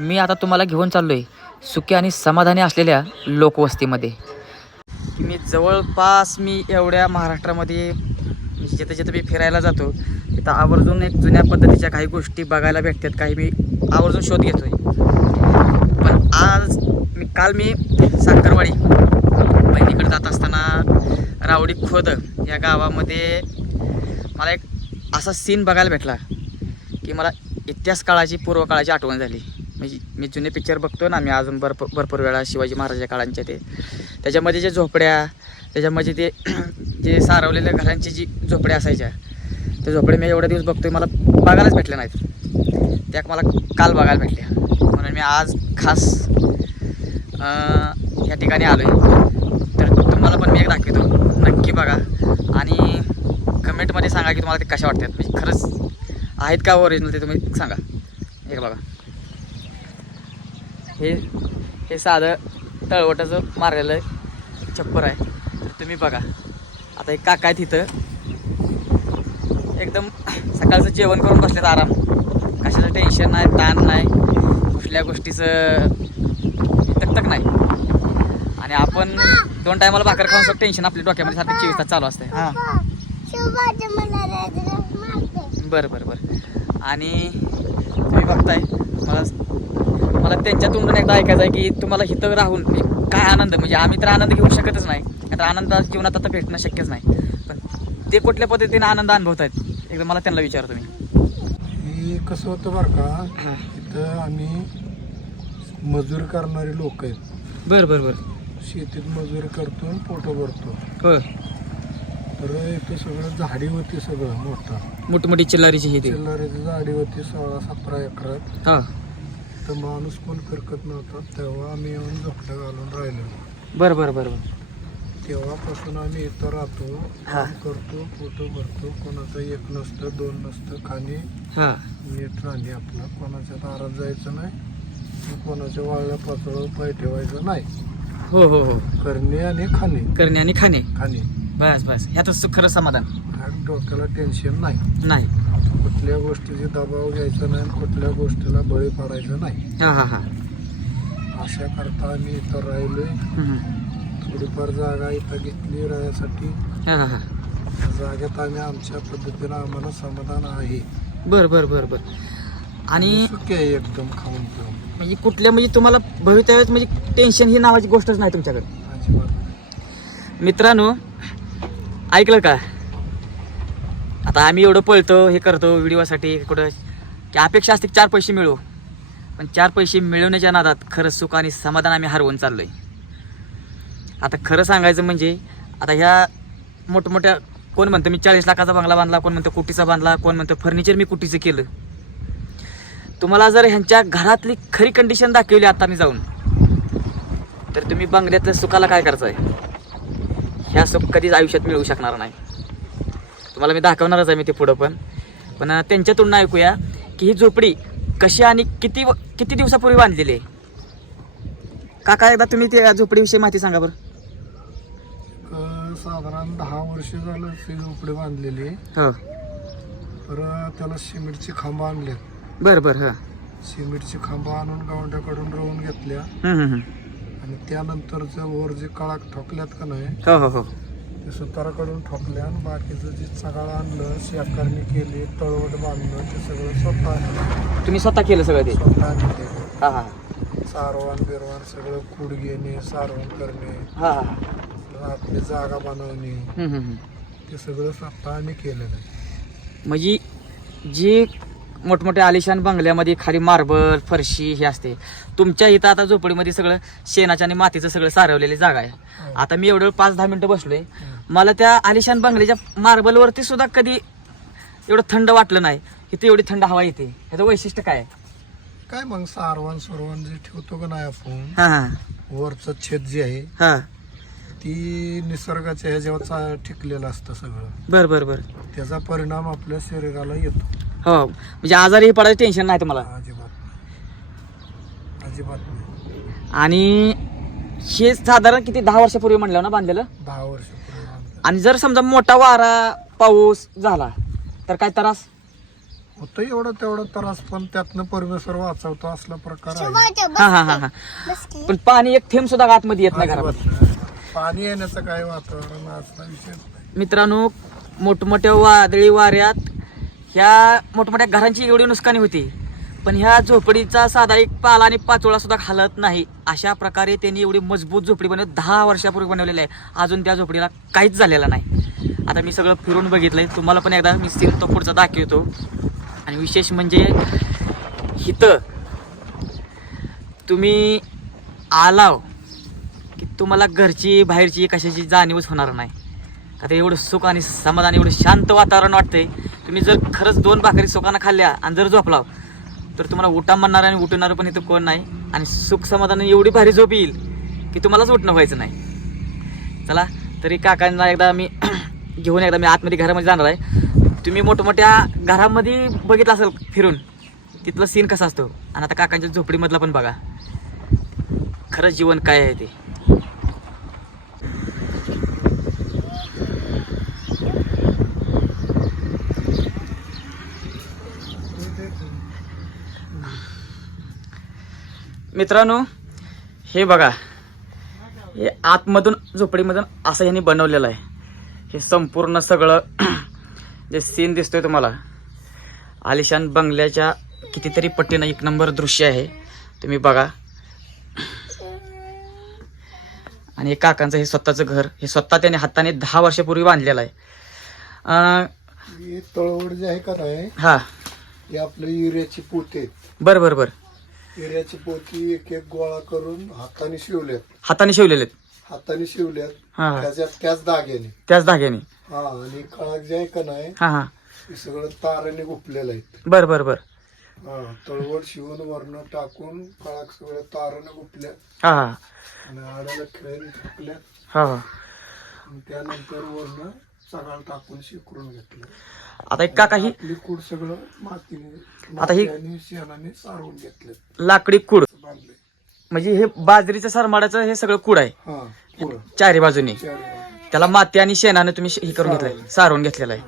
मी आता तुम्हाला घेऊन चाललो आहे सुखी आणि समाधानी असलेल्या लोकवस्तीमध्ये. की मी जवळपास मी एवढ्या महाराष्ट्रामध्ये जिथं जिथं मी फिरायला जातो तिथं आवर्जून एक जुन्या पद्धतीच्या काही गोष्टी बघायला भेटतात काही मी आवर्जून शोध घेतो आहे पण आज मी काल मी साखरवाडी बहिणीकडे जात असताना रावडी खोद या गावामध्ये मला एक असा सीन बघायला भेटला की मला इतिहास काळाची पूर्व काळाची आठवण झाली. मी जुने पिक्चर बघतो ना मी अजून भरपूर भरपूर वेळा शिवाजी महाराजाच्या काळांचे ते. त्याच्यामध्ये जे झोपड्या त्याच्यामध्ये ते जे सारवलेल्या घरांची जी झोपड्या असायच्या त्या झोपड्या मी एवढे दिवस बघतोय मला बघायलाच भेटल्या नाहीत. त्या मला काल बघायला भेटल्या. म्हणून मी आज खास ह्या या ठिकाणी आलो आहे तर तुम्हाला पण मी एक दाखवतो. नक्की बघा. आणि कमेंटमध्ये सांगा की तुम्हाला ते कशा वाटतात. म्हणजे खरंच आहेत का ओरिजिनल ते तुम्ही सांगा. एक बघा. हे हे साधं तळवटाचं मारलेलं छप्पर आहे. तर तुम्ही बघा. आता एक काका आहेत तिथं. एकदम सकाळचं जेवण करून बसलेत आराम. कशाचं टेन्शन नाही ताण नाही. कुठल्या गोष्टीचं तकतक नाही. आणि आपण दोन टायमाला भाकर खाऊन सगळं टेन्शन आपल्या डोक्यामध्ये सारखं चोवीस तास चालू असते हां. बरं बरं बरं. आणि तुम्ही बघताय मला मला त्यांच्या तोंडून एकदा ऐकायचं आहे की तुम्हाला इथं राहून काय आनंद म्हणजे आम्ही तर आनंद घेऊ शकतच नाही. आता आनंद जीवनात आता भेटणं शक्यच नाही. पण ते कुठल्या पद्धतीने आनंद अनुभवत आहेत एकदा मला त्यांना विचारतो मी ही कसं होतं बरं का इथं आम्ही मजूर करणारे लोक आहेत. बरं बरं बरं. शेतीत मजुरी करतो पोटं भरतो. हो तर इथं सगळं झाडी होती सगळं मोठं. मोठी मोठी चिल्लारीची ही ते. चिल्लारीची झाडी होती सोळा सतरा एकरात. हां. तर माणूस कोण फिरकत नव्हता. तेव्हा आम्ही येऊन झोपडं घालून राहिलो. बरं बरं बरं बरं. तेव्हापासून आम्ही इथं राहतो हा. काम करतो पोटं भरतो. कोणाचं एक नसतं दोन नसतं खाणे. हां. नीट राहणे आपलं. कोणाच्या दारात जायचं नाही आणि कोणाच्या वाळल्या पातळावर पाय ठेवायचं नाही. हो हो हो. करणे आणि खाणे. करणे आणि खाणे. खाणे. बस बस. ह्यातच खरं समाधान. डोक्याला टेन्शन नाही. नाही. कुठल्या गोष्टीची दबाव घ्यायचा नाही आणि कुठल्या गोष्टीला बळी पडायचं नाही. हां हां हां. अशा करता आम्ही इथं राहिलोय. हम्म. थोडीफार जागा इथं घेतली राहण्यासाठी. हां हां हां. त्या जागेत आम्ही आमच्या पद्धतीनं आम्हाला समाधान आहे. बरं बरं बरं बरं. आणि सुखी आहे एकदम खाऊन पिऊन. म्हणजे कुठल्या म्हणजे तुम्हाला भवितव्यात म्हणजे टेन्शन ही नावाची गोष्टच नाही तुमच्याकडे. अजिबात मित्रांनो ऐकलं का? आता आम्ही एवढं पळतो हे करतो व्हिडिओसाठी कुठं की अपेक्षा असते की चार पैसे मिळू. पण चार पैसे मिळवण्याच्या नादात खरं सुख आणि समाधान आम्ही हरवून चाललोय. आता खरं सांगायचं म्हणजे आता ह्या मोठमोठ्या कोण म्हणतं मी चाळीस लाखाचा बंगला बांधला कोण म्हणतं कुटीचा बांधला कोण म्हणतं फर्निचर मी कुटीचं केलं. तुम्हाला जर ह्यांच्या घरातली खरी कंडिशन दाखवली आता मी जाऊन तर तुम्ही बंगल्यातल्या सुखाला काय करताय? ह्या सुख कधीच आयुष्यात मिळू शकणार नाही. तुम्हाला मी दाखवणारच आहे मी ते पुढं पण. पण अं, त्यांच्या तोंडून ऐकूया की ही झोपडी कशी आणि किती किती दिवसापूर्वी बांधलेली आहे? काका एकदा तुम्ही त्या झोपडीविषयी माहिती सांगा बरं. साधारण दहा वर्ष झालं ती झोपडी बांधलेली आहे. हो. तर त्याला सिमेंटची खांबं आणल्यात बरं बरं हां. सिमेंटची खांबं आणून गावंड्याकडून रवून घेतल्या. आणि त्यानंतरचं वर जे काळाक ठोकल्यात का नाही हो हो. ते सुताराकडून ठोकल्या आणि बाकीचं जे सगळं आणलं शेकारणी केली तळवट बांधलं ते सगळं स्वतः तुम्ही स्वतः केलं सगळं ते? स्वतः आम्ही केलं. हां हां. सारवण बिरवण सगळं खूड घेणे सारवण करणे हां हां. आपली जागा बनवणे हम्म, हम्म, हम्म. ते सगळं स्वतः आम्ही केलेलं आहे. म्हणजे जी मोठमोठ्या आलिशान बंगल्यामध्ये खाली मार्बल फरशी हे असते तुमच्या इथं आता झोपडीमध्ये सगळं शेणाच्या आणि मातीचं सगळं सारवलेली जागा आहे. आता मी एवढं पाच दहा मिनिटं बसलोय. मला त्या आलिशान बंगल्याच्या मार्बलवरती सुद्धा कधी एवढं थंड वाटलं नाही. इथे एवढी थंड हवा येते. ह्याचं वैशिष्ट्य काय आहे? काय मग सारवण सरवण जे ठेवतो का नाही आपण हा हा. वरचं छेद जे आहे हा. ती निसर्गाच्या ह्याच्यावर टिकलेलं असतं सगळं बर बर बर. त्याचा परिणाम आपल्या शरीराला येतो. हो. म्हणजे आजारी पडायचं टेन्शन नाही तुम्हाला? अजिबात नाही. अजिबात नाही. आणि हे साधारण किती दहा वर्षापूर्वी म्हणलं ना बांधलेलं? दहा बांधलं. आणि जर समजा मोठा वारा पाऊस झाला तर काय त्रास? होतं एवढं तेवढं त्रास पण त्यातनं परमेश्वर वाचवतो असला प्रकार आहे. हा हा हा हा. पण पाणी एक थेंब सुद्धा आतमध्ये येत नाही घरामध्ये. पाणी येण्याचं काय वातावरण असला विषय नाही. मित्रांनो मोठमोठ्या वादळी वाऱ्यात ह्या मोठमोठ्या घरांची एवढी नुकसानी होती. पण ह्या झोपडीचा साधा एक पाला आणि पाचोळा सुद्धा खालत नाही. अशा प्रकारे त्यांनी एवढी मजबूत झोपडी बनवली. दहा वर्षापूर्वी बनवलेली आहे. अजून त्या झोपडीला काहीच झालेलं नाही. आता मी सगळं फिरून बघितलंय. तुम्हाला पण एकदा मी सीन तो पुढचा दाखवतो. आणि विशेष म्हणजे इथं तुम्ही आलाव की तुम्हाला घरची बाहेरची कशाची जाणीवच होणार नाही. का ते एवढं सुख आणि समाधान एवढं शांत वातावरण वाटतंय. तुम्ही जर खरंच दोन भाकरी सुखानं खाल्ल्या आणि जर झोपलाव तर तुम्हाला उठा म्हणणार आणि उठवणार पण इथं कोण नाही. आणि सुख समाधान एवढी भारी झोप येईल की तुम्हालाच उठणं व्हायचं नाही. चला तरी काकांना एकदा मी घेऊन एकदा मी आतमध्ये घरामध्ये जाणार आहे. तुम्ही मोठमोठ्या घरामध्ये बघितलं असेल फिरून तिथलं सीन कसा असतो? आणि आता काकांच्या झोपडीमधला पण बघा. खरंच जीवन काय आहे ते? मित्रांनो हे बघा. हे आतमधून झोपडीमधून असं ह्यांनी बनवलेलं आहे. हे संपूर्ण सगळं जे सीन दिसतोय तुम्हाला आलिशान बंगल्याच्या कितीतरी पट्टीनं एक नंबर दृश्य आहे. तुम्ही बघा. आणि हे काकांचं हे स्वतःचं घर हे स्वतः त्याने हाताने दहा वर्षापूर्वी बांधलेलं आहे. हे तळवड जे आहे का नाही हा. हे आपलं युरियाची पोते. बरं बरं बरं. युरियाची पोती एक एक गोळा करून हाताने शिवल्यात हाताने शिवलेले आहेत हाताने शिवल्यात हा. हा. त्याच्यात त्याच दाग्याने त्याच धाग्याने हा आणि कळाक जे आहे का नाही हा हा. हे सगळं ताराने गुपलेलं आहे बरं बरं बरं. हा तळवड शिवून वरण टाकून कळाक सगळं ताराने गुपल्या हा हा. आणि आड्याला खेळून टाकल्या हा हा. आणि त्यानंतर वरण सगळं टाकून शिकरून घेतलं. आता एक काका ही आपली कूड सगळं मातीने आता ही- शेणाने सारवून घेतलं लाकडी कुड. बांधले म्हणजे हे बाजरीचं सरमाडाचं हे सगळं कुड आहे. हा पुढं चारी बाजूनी. चार. त्याला माती आणि शेणानं तुम्ही हे करून घेतलंय सारवून घेतलेलं आहे.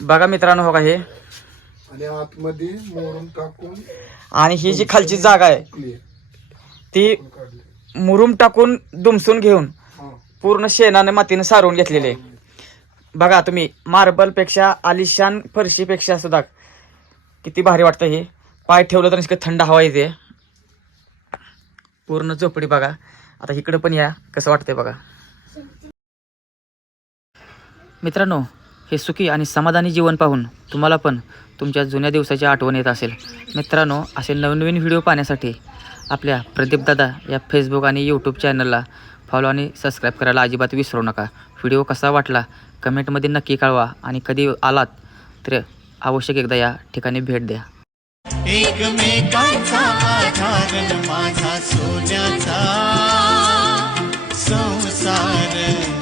बघा मित्रांनो हो का हे? आणि आतमध्ये मोरून टाकून आणि ही जी खालची जागा आहे क्लिअर ती काढले. मुरुम टाकून दुमसून घेऊन हा. पूर्ण शेणाने मातीने सारवून घेतलेली आहे. बघा तुम्ही मार्बलपेक्षा आलिशान फरशीपेक्षा सुद्धा किती भारी वाटतं हे. पाय ठेवलं तर इतकं थंड हवा येते. पूर्ण झोपडी बघा. आता इकडं पण या. कसं वाटतंय बघा. मित्रांनो हे सुखी आणि समाधानी जीवन पाहून तुम्हाला पण तुमच्या जुन्या दिवसाची आठवण येत असेल. मित्रांनो असे नवनवीन व्हिडिओ पाहण्यासाठी आपल्या प्रदीपदादा या फेसबुक आणि यूट्यूब चॅनलला फॉलो आणि सबस्क्राईब करायला अजिबात विसरू नका. व्हिडिओ कसा वाटला कमेंटमध्ये नक्की कळवा आणि कधी आलात तर आवश्यक एकदा या ठिकाणी भेट द्या. एकमेकांचा संसार.